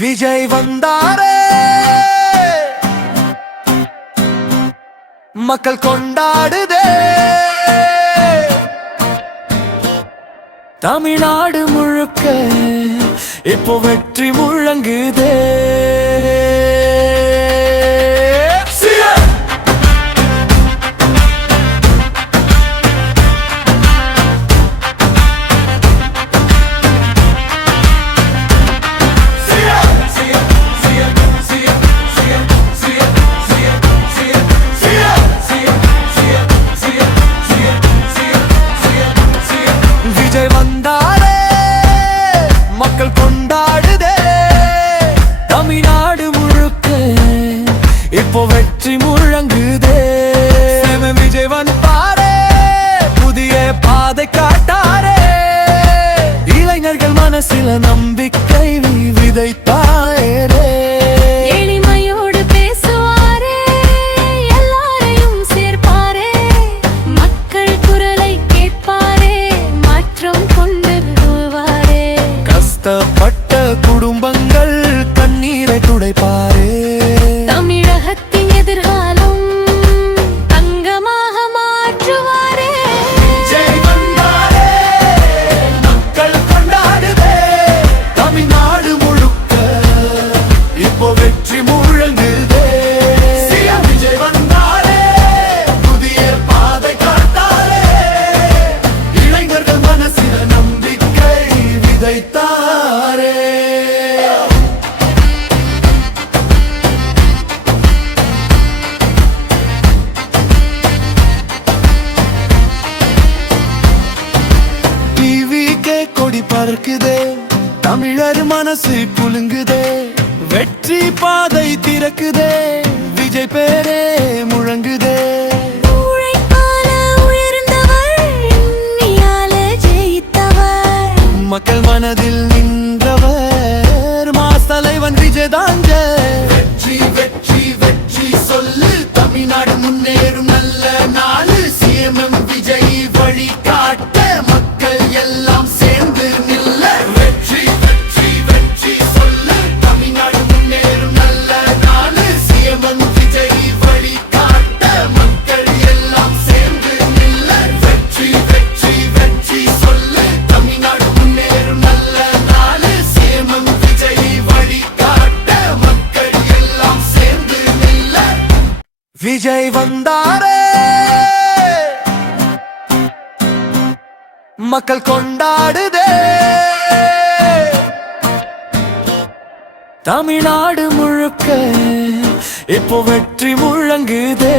விஜய் வந்தாரே, மக்கள் கொண்டாடுதே, தமிழ்நாடு முழுக்க இப்போ வெற்றி முழங்குதே. விஜய் வந்தாரே, மக்கள் கொண்டாடுதே, தமிழ்நாடு முழுக்க இப்போ வெற்றி முழங்குதே. விஜய் வந்தாரே, புதிய பாதை காட்டாரே, இளைஞர்கள் மனசில நம்பிக்கை விதைத்தாரே. எளிமையோடு பேசுவாரே, எல்லாரையும் சேர்ப்பாரே, மக்கள் குரலை கேட்பாரே, மாற்றம் கொண்டு வருவாரே. கஷ்டப்பட்ட குடும்பங்கள் கண்ணீரை துடைப்பாரே. தமிழகத்தின் எதிர்காலம் தங்கமாக மாற்றுவாரே. விஜய் வந்தாரே, மக்கள் கொண்டாடுதே, தமிழ்நாடு முழுக்க இப்போ வெற்றி முழங்குதே. விஜய் வந்தாரே, புதிய பாதை காட்டாரே, இளைஞர்கள் மனசில நம்பிக்கை விதைத்தாரே. கொடி பறக்குதே, தமிழர் மனசு குலுங்குதே, வெற்றி பாதை திறக்குதே, விஜய் பேரே முழங்குதே. உழைப்பால உயர்ந்தவர், எண்ணியால ஜெயித்தவர், மக்கள் மனதில் நின்றவர், மாஸ் தலைவன் விஜய் தாங்க. வெற்றி வெற்றி வெற்றி சொல்லு, தமிழ்நாடு முன்னேறும் நல்ல நாள். சிஎம் விஜய் வழி காட்ட மக்கள் எல்லாம் சேர்ந்து நில்ல. வெற்றி வெற்றி வெற்றி சொல்லு, தமிழ்நாடு முன்னேறும் நல்ல நாள். சிஎம் விஜய் வழி காட்ட மக்கள் எல்லாம் சேர்ந்து நில்ல. வெற்றி வெற்றி வெற்றி சொல்லு, தமிழ்நாடு முன்னேறும் நல்ல நாள். சிஎம் விஜய் வழி காட்ட மக்கள் எல்லாம் சேர்ந்து நில்ல. விஜய் வந்தாரே, மக்கள் கொண்டாடுதே, தமிழ்நாடு முழுக்க இப்போ வெற்றி முழங்குதே.